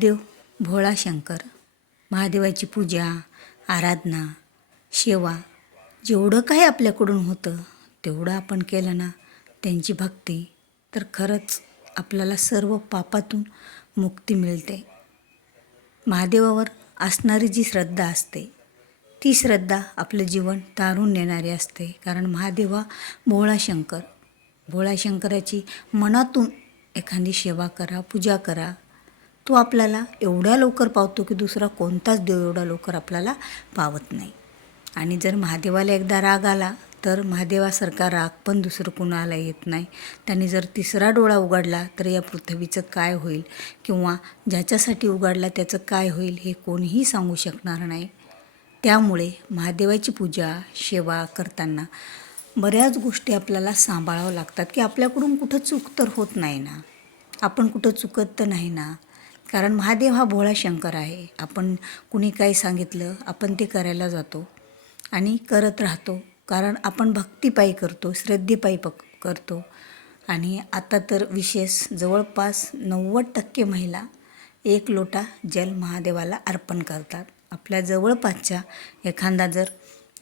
देव भोळा शंकर महादेवाची पूजा आराधना सेवा जेवढं काही आपल्याकडून होतं तेवढं आपण केलं ना त्यांची भक्ती तर खरंच आपल्याला सर्व पापातून मुक्ती मिळते. महादेवावर असणारी जी श्रद्धा असते ती श्रद्धा आपलं जीवन तारून नेणारी असते कारण महादेव हा भोळा शंकर. भोळा शंकराची मनातून एखादी सेवा करा पूजा करा तो आपल्याला एवढ्या लवकर पावतो की दुसरा कोणताच देव एवढा लवकर आपल्याला पावत नाही. आणि जर महादेवाला एकदा राग आला तर महादेवासारखा राग पण दुसरं कुणाला येत नाही. त्याने जर तिसरा डोळा उघडला तर या पृथ्वीचं काय होईल? किंवा ज्याच्यासाठी उघडला त्याचं काय होईल हे कोणीही सांगू शकणार नाही. त्यामुळे महादेवाची पूजा सेवा करताना बऱ्याच गोष्टी आपल्याला सांभाळावं लागतात की आपल्याकडून कुठं चूक तर होत नाही ना. आपण कुठं चुकत तर नाही ना. कारण महादेव हा भोळा शंकर आहे. आपण कुणी काही सांगितलं आपण ते करायला जातो आणि करत राहतो. कारण आपण भक्तीपायी करतो श्रद्धेपायी पक करतो. आणि आता तर विशेष जवळपास नव्वद टक्के महिला एक लोटा जल महादेवाला अर्पण करतात. आपल्या जवळपासच्या एखादा जर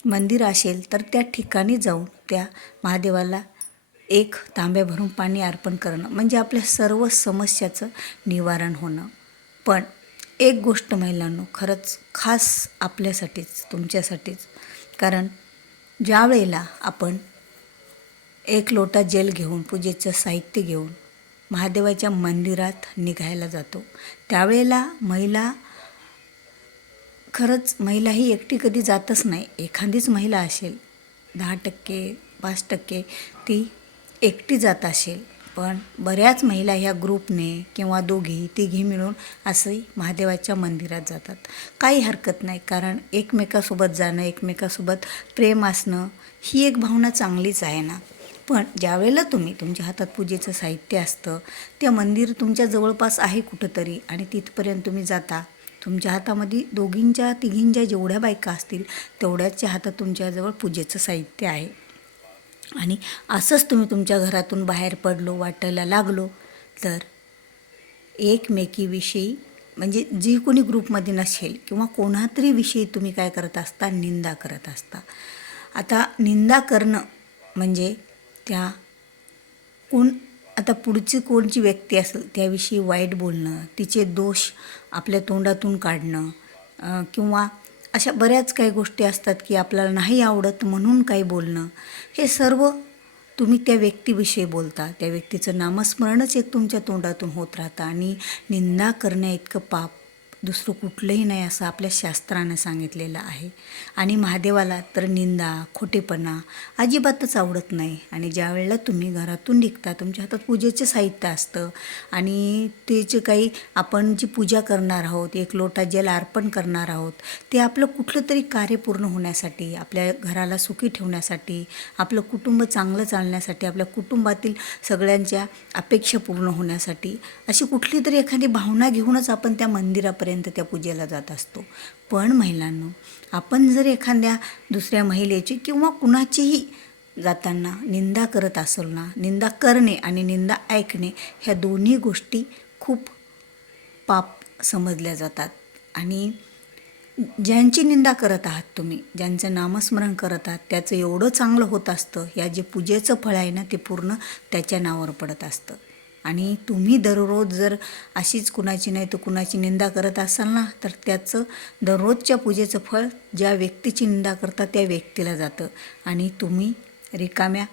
मंदिर असेल तर त्या ठिकाणी जाऊन त्या महादेवाला एक तांब्या भरून पाणी अर्पण करणं म्हणजे आपल्या सर्व समस्याचं निवारण होणं. पण एक गोष्ट महिलांनो खरंच खास आपल्यासाठीच तुमच्यासाठीच. कारण ज्या वेळेला आपण एक लोटा जेल घेऊन पूजेचं साहित्य घेऊन महादेवाच्या मंदिरात निघायला जातो त्यावेळेला महिला खरंच महिला ही एकटी कधी जातच नाही. एखादीच महिला असेल दहा टक्के पाच टक्के ती एकटी जात असेल. पण बऱ्याच महिला ह्या ग्रुपने किंवा दोघी तिघी मिळून असंही महादेवाच्या मंदिरात जातात. काही हरकत नाही कारण एकमेकासोबत जाणं एकमेकासोबत प्रेम असणं ही एक भावना चांगलीच आहे ना. पण ज्यावेळेला तुम्ही तुमच्या हातात पूजेचं साहित्य असतं ते मंदिर तुमच्या जवळपास आहे कुठंतरी आणि तिथपर्यंत तुम्ही जाता. तुमच्या हातामध्ये दोघींच्या तिघींच्या जेवढ्या बायका असतील तेवढ्याच्या हातात तुमच्याजवळ पूजेचं साहित्य आहे. आणि असंच तुम्ही तुमच्या घरातून बाहेर पडलो वाटायला लागलो तर एकमेकीविषयी म्हणजे जी कोणी ग्रुपमध्ये नसेल किंवा कोणातरी विषयी तुम्ही काय करत असता निंदा करत असता. आता निंदा करणं म्हणजे त्या कोण आता पुढची कोणची व्यक्ती असेल त्याविषयी वाईट बोलणं तिचे दोष आपल्या तोंडातून काढणं किंवा अशा बऱ्याच काही गोष्टी असतात की आपल्याला नाही आवडत म्हणून काही बोलणं. हे सर्व तुम्ही त्या व्यक्तीविषयी बोलता. त्या व्यक्तीचं नामस्मरणच एक तुमच्या तोंडातून होत राहतं आणि निंदा करण्या इतकं पाप दुसरं कुठलंही नाही असं आपल्या शास्त्रानं सांगितलेलं आहे. आणि महादेवाला तर निंदा खोटेपणा अजिबातच आवडत नाही. आणि ज्या वेळेला तुम्ही घरातून निघता तुमच्या हातात पूजेचं साहित्य असतं आणि ते जे काही आपण जी पूजा करणार आहोत एक लोटा जल अर्पण करणार आहोत ते आपलं कुठलं तरी कार्य पूर्ण होण्यासाठी आपल्या घराला सुखी ठेवण्यासाठी आपलं कुटुंब चांगलं चालण्यासाठी आपल्या कुटुंबातील सगळ्यांच्या अपेक्षा पूर्ण होण्यासाठी अशी कुठली तरी एखादी भावना घेऊनच आपण त्या मंदिरापर्यंत त्या पूजेला जात असतो. पण महिलांनो आपण जर एखाद्या दुसऱ्या महिलेची किंवा कुणाचीही जाताना निंदा करत असेल ना निंदा करणे आणि निंदा ऐकणे ह्या दोन्ही गोष्टी खूप पाप समजल्या जातात. आणि ज्यांची निंदा करत आहात तुम्ही ज्यांचं नामस्मरण करत आहात त्याचं एवढं चांगलं होत असतं या जे पूजेचं फळ आहे ना ते पूर्ण त्याच्या नावावर पडत असतं. आणि तुम्ही दररोज जर अशीच कुणाची नाही तर कुणाची निंदा करत असाल ना तर त्याचं दररोजच्या पूजेचं फळ ज्या व्यक्तीची निंदा करता त्या व्यक्तीला जातं. आणि तुम्ही रिकाम्या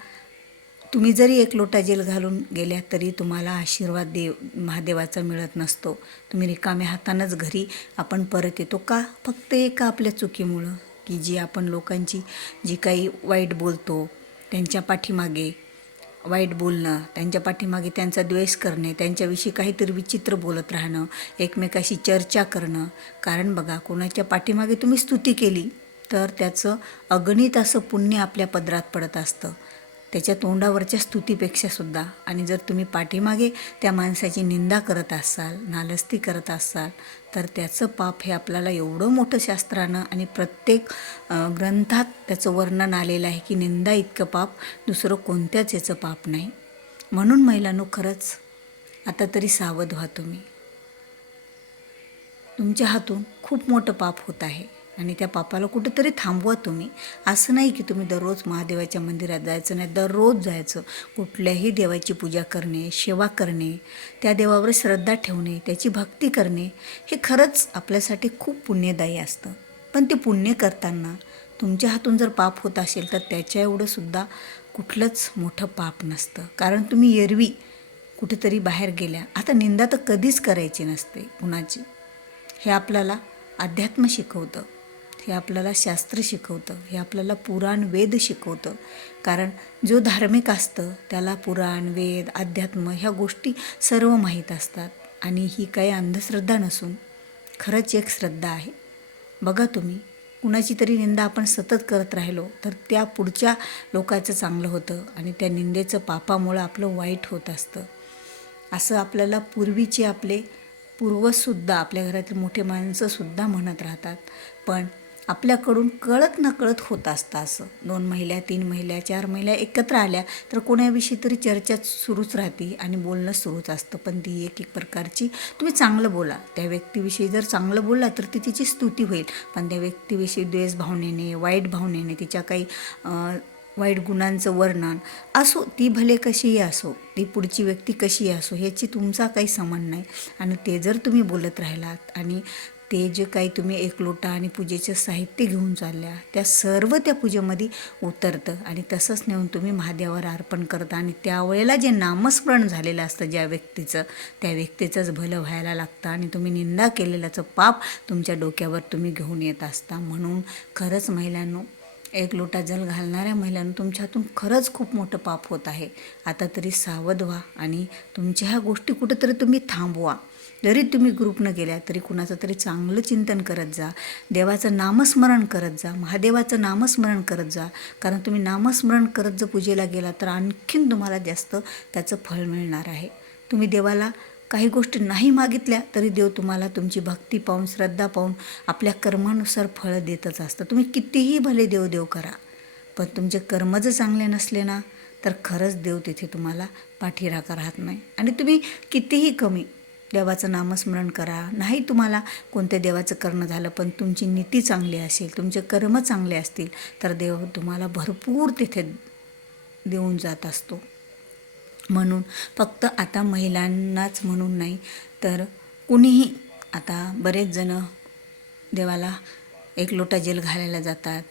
तुम्ही जरी एक लोटा जेल घालून गेल्या तरी तुम्हाला आशीर्वाद देव महादेवाचा मिळत नसतो. तुम्ही रिकाम्या हातानंच घरी आपण परत येतो का? फक्त एका आपल्या चुकीमुळं की जी आपण लोकांची जी काही वाईट बोलतो त्यांच्या पाठीमागे वाईट बोलणं त्यांच्या पाठीमागे त्यांचा द्वेष करणे त्यांच्याविषयी काहीतरी विचित्र बोलत राहणं एकमेकाशी चर्चा करणं. कारण बघा कोणाच्या पाठीमागे तुम्ही स्तुती केली तर त्याचं अगणित असं पुण्य आपल्या पदरात पडत असतं. त्याच्या तोंडावरच्या स्तुतीपेक्षा सुद्धा. आणि जर तुम्ही पाठीमागे त्या माणसाची निंदा करत असाल नालस्ती करत असाल तर त्याचं पाप हे आपल्याला एवढं मोठं शास्त्रानं आणि प्रत्येक ग्रंथात त्याचं वर्णन आलेलं आहे की निंदा इतकं पाप दुसरं कोणत्याच याचं पाप नाही. म्हणून महिलांनो खरंच आता तरी सावध व्हा तुम्ही. तुमच्या हातून खूप मोठं पाप होत आहे. आणि त्या पापाला कुठेतरी थांबवा तुम्ही. असं नाही की तुम्ही दररोज महादेवाच्या मंदिरात जायचं नाही. दररोज जायचं. कुठल्याही देवाची पूजा करणे सेवा करणे त्या देवावर श्रद्धा ठेवणे त्याची भक्ती करणे हे खरंच आपल्यासाठी खूप पुण्यदायी असतं. पण ते पुण्य करताना तुमच्या हातून जर पाप होत असेल तर त्याच्या एवढं सुद्धा कुठलंच मोठं पाप नसतं. कारण तुम्ही एरवी कुठेतरी बाहेर गेल्या. आता निंदा तर कधीच करायची नसते कुणाची. हे आपल्याला अध्यात्म शिकवतं. हे आपल्याला शास्त्र शिकवतं हे आपल्याला पुराण वेद शिकवतं. कारण जो धार्मिक असतं त्याला पुराण वेद अध्यात्म ह्या गोष्टी सर्व माहीत असतात. आणि ही काही अंधश्रद्धा नसून खरंच एक श्रद्धा आहे. बघा तुम्ही कुणाची तरी निंदा आपण सतत करत राहिलो तर त्या पुढच्या लोकाचं चांगलं होतं आणि त्या निंदेचं पापामुळं आपलं वाईट होत असतं. असं आपल्याला पूर्वीचे आपले पूर्वजसुद्धा आपल्या घरातील मोठे माणसंसुद्धा म्हणत राहतात. पण आपल्याकडून कळत न कळत होत असतं असं. दोन महिला तीन महिला चार महिला एकत्र आल्या तर कोणाविषयी तरी चर्चा सुरूच राहते आणि बोलणं सुरूच असतं. पण ती एक एक प्रकारची तुम्ही चांगलं बोला. त्या व्यक्तीविषयी जर चांगलं बोलला तर ती तिची स्तुती होईल. पण त्या व्यक्तीविषयी द्वेष भावनेने वाईट भावनेने तिच्या काही वाईट गुणांचं वर्णन असो ती भले कशीही असो ती पुढची व्यक्ती कशीही असो ह्याची तुमचा काही संबंध नाही. आणि ते जर तुम्ही बोलत राहिलात आणि ते जे काही तुम्ही एक लोटा आणि पूजेचं साहित्य घेऊन चालल्या त्या सर्व त्या पूजेमध्ये उतरतं आणि तसंच नेऊन तुम्ही महादेवावर अर्पण करता आणि त्यावेळेला जे नामस्मरण झालेलं असतं ज्या व्यक्तीचं त्या व्यक्तीचंच भलं व्हायला लागतं आणि तुम्ही निंदा केलेल्याचं पाप तुमच्या डोक्यावर तुम्ही घेऊन येत असता. म्हणून खरंच महिलांनो एक लोटा जल घालणाऱ्या महिलांना तुमच्या हातून खरंच खूप मोठं पाप होत आहे. आता तरी सावध व्हा आणि तुमच्या ह्या गोष्टी कुठंतरी तुम्ही थांबवा. जरी तुम्ही ग्रुपनं गेल्या तरी कुणाचं तरी चांगलं चिंतन करत जा. देवाचं नामस्मरण करत जा. महादेवाचं नामस्मरण करत जा. कारण तुम्ही नामस्मरण करत जर पूजेला गेला तर आणखीन तुम्हाला जास्त त्याचं फळ मिळणार आहे. तुम्ही देवाला काही गोष्टी नाही मागितल्या तरी देव तुम्हाला तुमची भक्ती पाहून श्रद्धा पाहून आपल्या कर्मानुसार फळं देतच असतं. तुम्ही कितीही भले देव देव करा पण तुमचे कर्म जर चांगले नसले ना तर खरंच देव तिथे तुम्हाला पाठीराखा राहत नाही. आणि तुम्ही कितीही कमी देवाचं नामस्मरण करा. नाही तुम्हाला कोणत्या देवाचं करणं झालं पण तुमची नीती चांगली असेल तुमचे कर्म चांगले असतील तर देव तुम्हाला भरपूर तिथे देऊन जात असतो. म्हणून फक्त आता महिलांनाच म्हणून नाही तर कुणीही आता बरेच जण देवाला एक लोटा जेल घालायला जातात.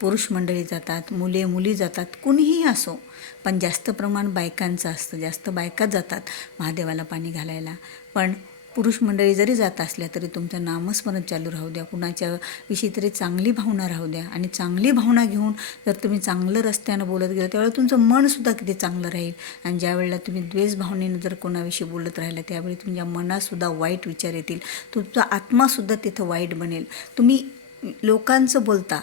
पुरुष मंडळी जातात मुले मुली जातात कुणीही असो पण जास्त प्रमाण बायकांचं असतं. जास्त बायका जातात महादेवाला पाणी घालायला. पण पुरुष मंडळी जरी जात असल्या तरी तुमचं नामस्मरण चालू राहू द्या. कुणाच्या विषयी तरी चांगली भावना राहू द्या. आणि चांगली भावना घेऊन जर तुम्ही चांगलं रस्त्यानं बोलत गेलं त्यावेळेला तुमचं मनसुद्धा किती चांगलं राहील. आणि ज्या वेळेला तुम्ही द्वेष भावनेनं जर कोणाविषयी बोलत राहिला त्यावेळी तुमच्या मनातसुद्धा वाईट विचार येतील. तुमचा आत्मासुद्धा तिथं वाईट बनेल. तुम्ही लोकांचं बोलता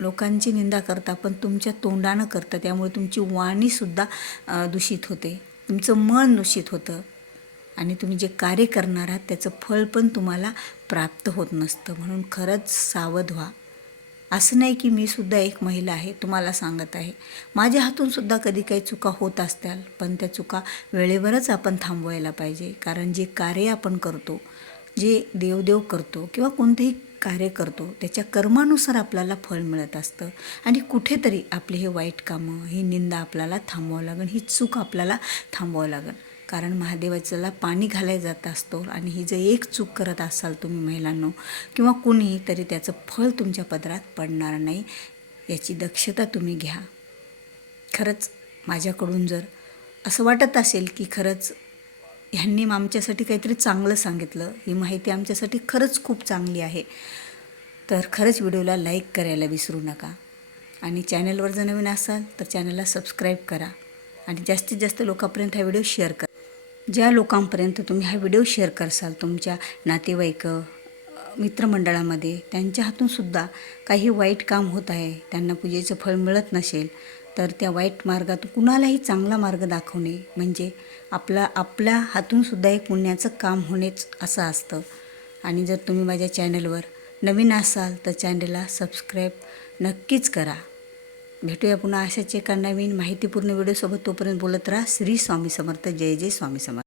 लोकांची निंदा करता पण तुमच्या तोंडानं करता. त्यामुळे तुमची वाणीसुद्धा दूषित होते. तुमचं मन दूषित होतं. आणि तुम्ही जे कार्य करणार आहात त्याचं फळ पण तुम्हाला प्राप्त होत नसतं. म्हणून खरंच सावध व्हा. असं नाही की मी सुद्धा एक महिला आहे तुम्हाला सांगत आहे. माझ्या हातून सुद्धा कधी काही चुका होत असतील पण त्या चुका वेळेवरच आपण थांबवायला पाहिजे. कारण जे कार्य आपण करतो जे देवदेव करतो किंवा कोणतेही कार्य करतो त्याच्या कर्मानुसार आपल्याला फळ मिळत असतं. आणि कुठेतरी आपले हे वाईट कामं ही निंदा आपल्याला थांबवावं लागेल ही चूक आपल्याला थांबवावं लागेल. कारण महादेवाच्याला पाणी घालायला जात असतो आणि ही जर एक चूक करत असाल तुम्ही महिलांनो किंवा कुणीही तरी त्याचं फळ तुमच्या पदरात पडणार नाही याची दक्षता तुम्ही घ्या. खरंच माझ्याकडून जर असं वाटत असेल की खरंच ह्यांनी आमच्यासाठी काहीतरी चांगलं सांगितलं. ही माहिती आमच्यासाठी खरंच खूप चांगली आहे. तर खरंच व्हिडिओला लाईक करायला विसरू नका. आणि चॅनलवर जर नवीन असाल तर चॅनलला सबस्क्राईब करा. आणि जास्तीत जास्त लोकांपर्यंत हा व्हिडिओ शेअर करा. ज्या लोकांपर्यंत तुम्ही हा व्हिडिओ शेअर करसाल तुमच्या नातेवाईक मित्रमंडळामध्ये त्यांच्या हातूनसुद्धा काही वाईट काम होत आहे त्यांना पूजेचं फळ मिळत नसेल तर त्या वाईट मार्गातून कुणालाही चांगला मार्ग दाखवणे म्हणजे आपला आपल्या हातूनसुद्धा एक पुण्याचं काम होणेच असं असतं. आणि जर तुम्ही माझ्या चॅनलवर नवीन असाल तर चॅनलला सबस्क्राईब नक्कीच करा. भेटूया पुन्हा अशाच एका नवीन माहितीपूर्ण व्हिडिओसोबत. तोपर्यंत बोलत राहा. श्री स्वामी समर्थ. जय जय स्वामी समर्थ.